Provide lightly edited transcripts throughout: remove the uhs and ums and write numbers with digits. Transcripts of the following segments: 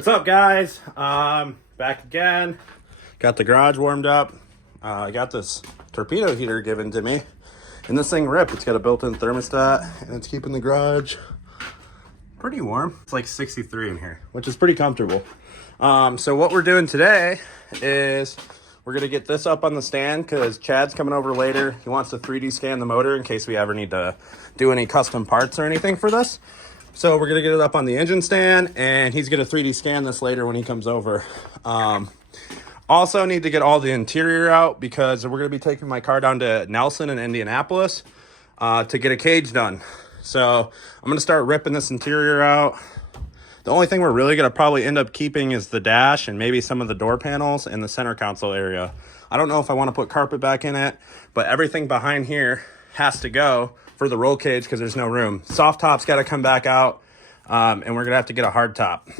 What's up, guys? Back again. Got the garage warmed up. I got this torpedo heater given to me, and this thing ripped. It's got a built-in thermostat, and it's keeping the garage pretty warm. It's like 63 in here, which is pretty comfortable. So what we're doing today is we're gonna get this up on the stand because Chad's coming over later. He wants to 3D scan the motor in case we ever need to do any custom parts or anything for this. So we're gonna get it up on the engine stand, and he's gonna 3D scan this later when he comes over. Also need to get all the interior out because we're gonna be taking my car down to Nelson in Indianapolis to get a cage done. So I'm gonna start ripping this interior out. The only thing we're really gonna probably end up keeping is the dash and maybe some of the door panels and the center console area. I don't know if I wanna put carpet back in it, but everything behind here has to go for the roll cage because there's no room. Soft top's gotta come back out, and we're gonna have to get a hard top.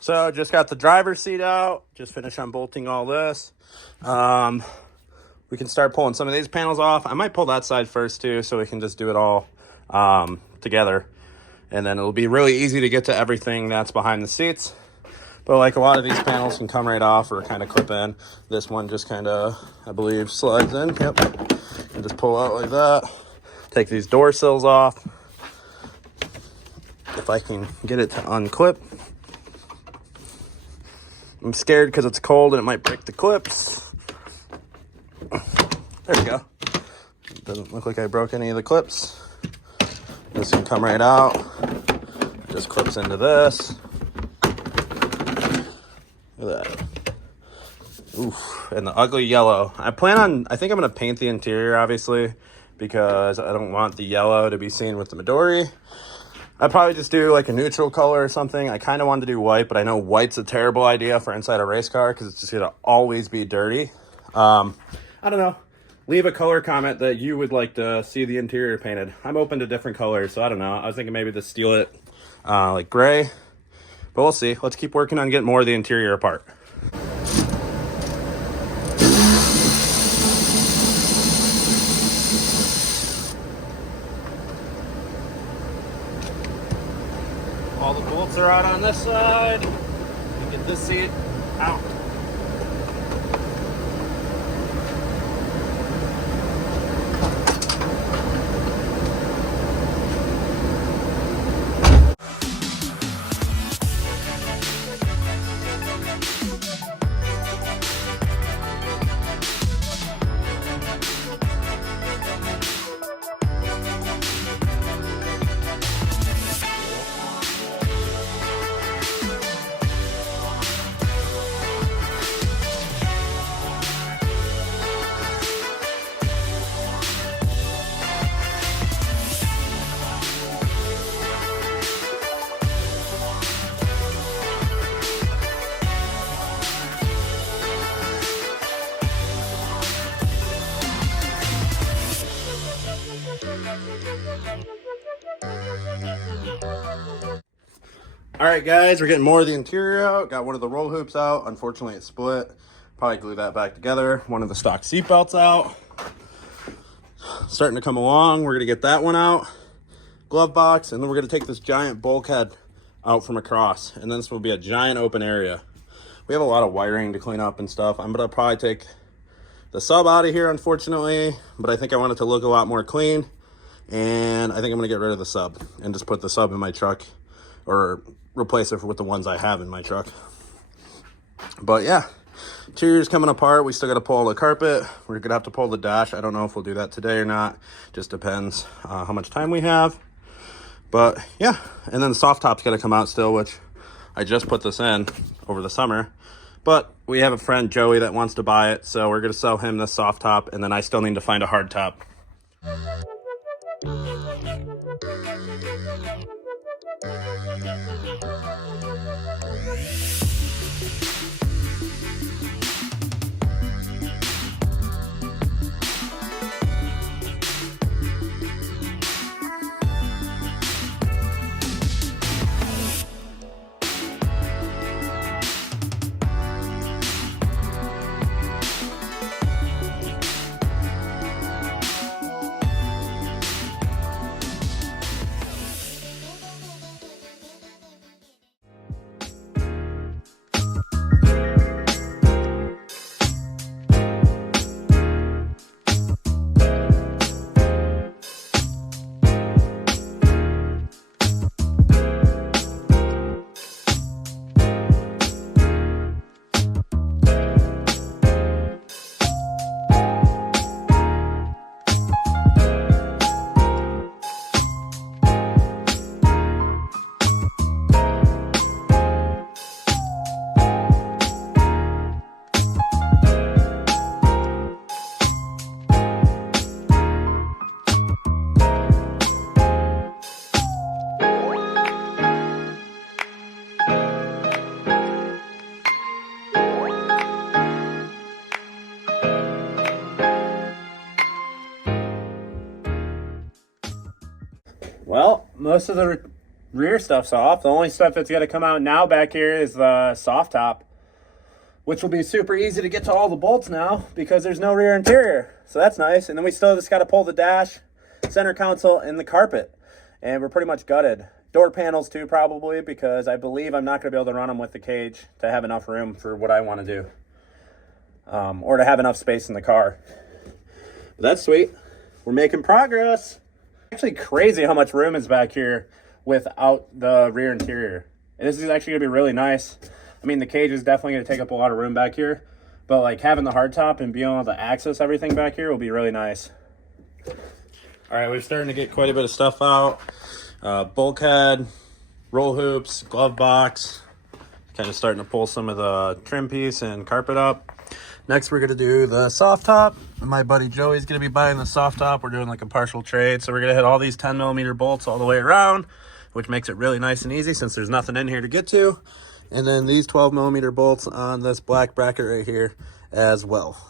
So just got the driver's seat out, just finished unbolting all this. We can start pulling some of these panels off. I might pull that side first too, so we can just do it all together. And then it'll be really easy to get to everything that's behind the seats. But like a lot of these panels can come right off or kind of clip in. This one just kind of, I believe, slides in. Yep. And just pull out like that. Take these door sills off. If I can get it to unclip. I'm scared because it's cold and it might break the clips. There we go. It doesn't look like I broke any of the clips. This can come right out. Just clips into this. Look at that. Oof, and the ugly yellow. I think I'm gonna paint the interior, obviously, because I don't want the yellow to be seen with the Midori. I'd probably just do like a neutral color or something. I kind of wanted to do white, but I know white's a terrible idea for inside a race car because it's just gonna always be dirty. I don't know. Leave a color comment that you would like to see the interior painted. I'm open to different colors, so I don't know. I was thinking maybe to steal it like gray, but we'll see. Let's keep working on getting more of the interior apart. All the bolts are out on this side. Get this seat out. All right, guys, we're getting more of the interior out. Got one of the roll hoops out. Unfortunately, it split. Probably glue that back together. One of the stock seat belts out. Starting to come along. We're gonna get that one out. Glove box, and then we're gonna take this giant bulkhead out from across, and then this will be a giant open area. We have a lot of wiring to clean up and stuff. I'm gonna probably take the sub out of here, unfortunately, but I think I want it to look a lot more clean, and I think I'm gonna get rid of the sub and just put the sub in my truck or replace it with the ones I have in my truck. But yeah, interior's coming apart. We still got to pull the carpet. We're gonna have to pull the dash. I don't know if we'll do that today or not. Just depends how much time we have. But yeah, and then the soft top's got to come out still, which I just put this in over the summer. But we have a friend, Joey, that wants to buy it, so we're gonna sell him this soft top, and then I still need to find a hard top. most of the rear stuff's off. The only stuff that's going to come out now back here is the soft top, which will be super easy to get to all the bolts now because there's no rear interior. So that's nice. And then we still just got to pull the dash, center console, and the carpet. And we're pretty much gutted. Door panels too, probably, because I believe I'm not going to be able to run them with the cage to have enough room for what I want to do. Or to have enough space in the car. But that's sweet. We're making progress. Actually crazy how much room is back here without the rear interior. And this is actually going to be really nice. I mean, the cage is definitely going to take up a lot of room back here. But like having the hardtop and being able to access everything back here will be really nice. All right, we're starting to get quite a bit of stuff out. Bulkhead, roll hoops, glove box. Kind of starting to pull some of the trim piece and carpet up. Next, we're going to do the soft top. My buddy Joey's going to be buying the soft top. We're doing like a partial trade. So we're going to hit all these 10 millimeter bolts all the way around, which makes it really nice and easy since there's nothing in here to get to. And then these 12 millimeter bolts on this black bracket right here as well.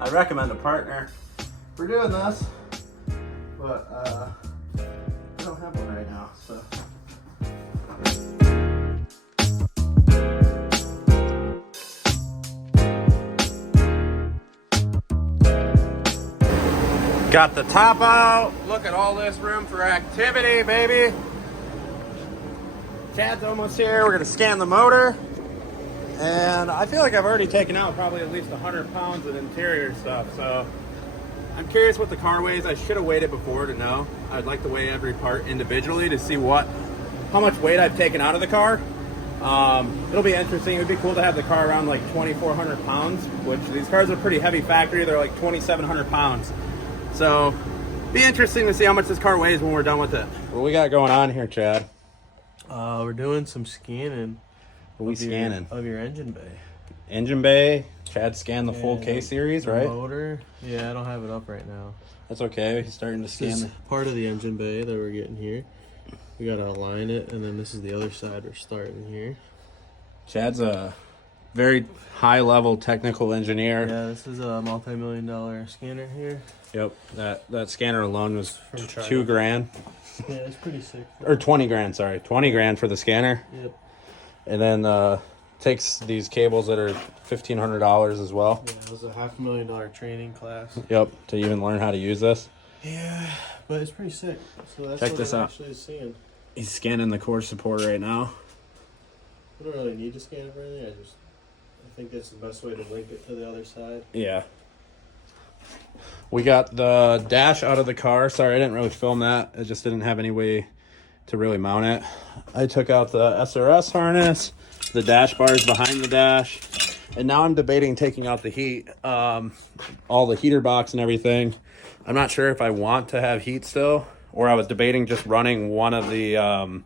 I recommend a partner for doing this, but I don't have one right now, so. Got the top out. Look at all this room for activity, baby. Chad's almost here. We're gonna scan the motor. And I feel like I've already taken out probably at least 100 pounds of interior stuff. So I'm curious what the car weighs. I should have weighed it before to know. I'd like to weigh every part individually to see how much weight I've taken out of the car. It'll be interesting. It would be cool to have the car around like 2,400 pounds, which these cars are pretty heavy factory. They're like 2,700 pounds. So be interesting to see how much this car weighs when we're done with it. What we got going on here, Chad? We're doing some scanning. What are we scanning? Of your engine bay. Engine bay. Chad scanned the full K series, right? Motor. Yeah, I don't have it up right now. That's okay. He's starting to scan. This is part of the engine bay that we're getting here. We gotta align it, and then this is the other side we're starting here. Chad's a very high-level technical engineer. Yeah, this is a multi-million-dollar scanner here. Yep, that scanner alone was $2,000. Yeah, it's pretty sick. Or 20 grand, sorry. 20 grand for the scanner. Yep. And then takes these cables that are $1,500 as well. Yeah, it was a $500,000 training class. Yep, to even learn how to use this. Yeah, but it's pretty sick. So that's Check what this I'm out. actually seeing. He's scanning the core support right now. I don't really need to scan it for anything. I think that's the best way to link it to the other side. Yeah. We got the dash out of the car. Sorry, I didn't really film that. I just didn't have any way to really mount it. I took out the SRS harness, the dash bars behind the dash, and now I'm debating taking out the heat, all the heater box and everything. I'm not sure if I want to have heat still, or I was debating just running one of the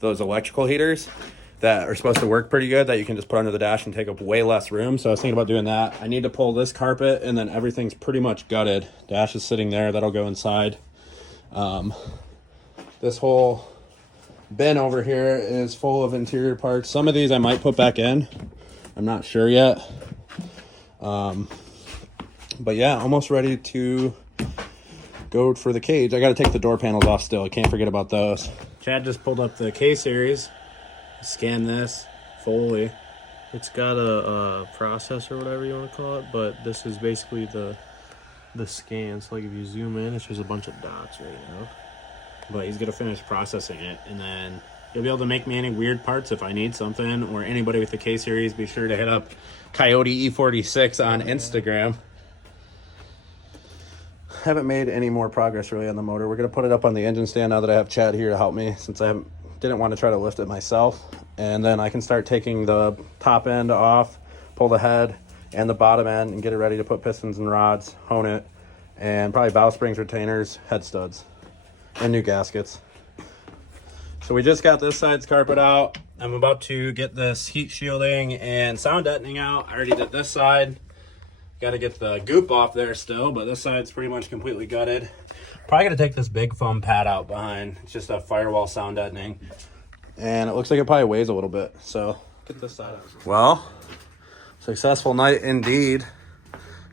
those electrical heaters that are supposed to work pretty good that you can just put under the dash and take up way less room. So I was thinking about doing that. I need to pull this carpet, and then everything's pretty much gutted. Dash is sitting there. That'll go inside. This whole bin over here is full of interior parts. Some of these I might put back in. I'm not sure yet. But yeah, almost ready to go for the cage. I got to take the door panels off still. I can't forget about those. Chad just pulled up the K-Series. Scan this fully. It's got a process or whatever you want to call it, but this is basically the scan. So like if you zoom in, it's just a bunch of dots right now. But he's going to finish processing it, and then you'll be able to make me any weird parts if I need something, or anybody with the K-Series, be sure to hit up Coyote E46 on Instagram. Haven't made any more progress really on the motor. We're going to put it up on the engine stand now that I have Chad here to help me, since I didn't want to try to lift it myself. And then I can start taking the top end off, pull the head and the bottom end, and get it ready to put pistons and rods, hone it, and probably valve springs, retainers, head studs, and new gaskets. So we just got this side's carpet out. I'm about to get this heat shielding and sound deadening out. I already did this side. Got to get the goop off there still, but this side's pretty much completely gutted. Probably going to take this big foam pad out behind. It's just a firewall sound deadening. And it looks like it probably weighs a little bit. So get this side out. Well, successful night indeed.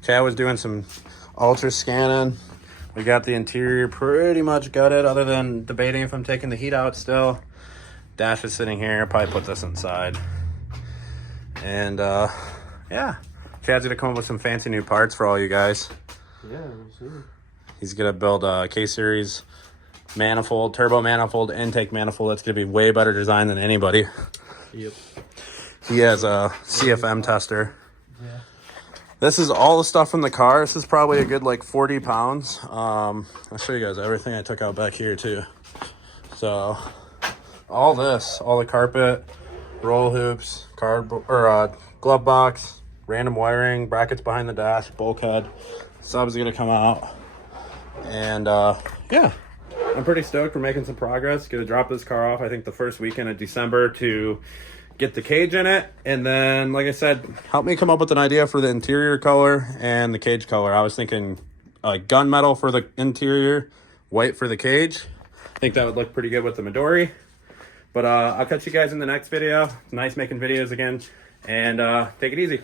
Chad was doing some ultra scanning. We got the interior pretty much gutted, other than debating if I'm taking the heat out still. Dash is sitting here. Probably put this inside. And yeah, Chad's gonna come up with some fancy new parts for all you guys. Yeah, we'll see. He's gonna build a K-Series manifold, turbo manifold, intake manifold. That's gonna be way better design than anybody. Yep. He has a CFM tester. Yeah. This is all the stuff from the car. This is probably a good like 40 pounds. I'll show you guys everything I took out back here too. So all this, all the carpet, roll hoops, glove box, random wiring, brackets behind the dash, bulkhead. Sub's gonna come out. And yeah, I'm pretty stoked. We're making some progress. Gonna drop this car off, I think the first weekend of December, to get the cage in it. And then, like I said, help me come up with an idea for the interior color and the cage color. I was thinking gunmetal for the interior, white for the cage. I think that would look pretty good with the Midori. But I'll catch you guys in the next video. It's nice making videos again. And take it easy.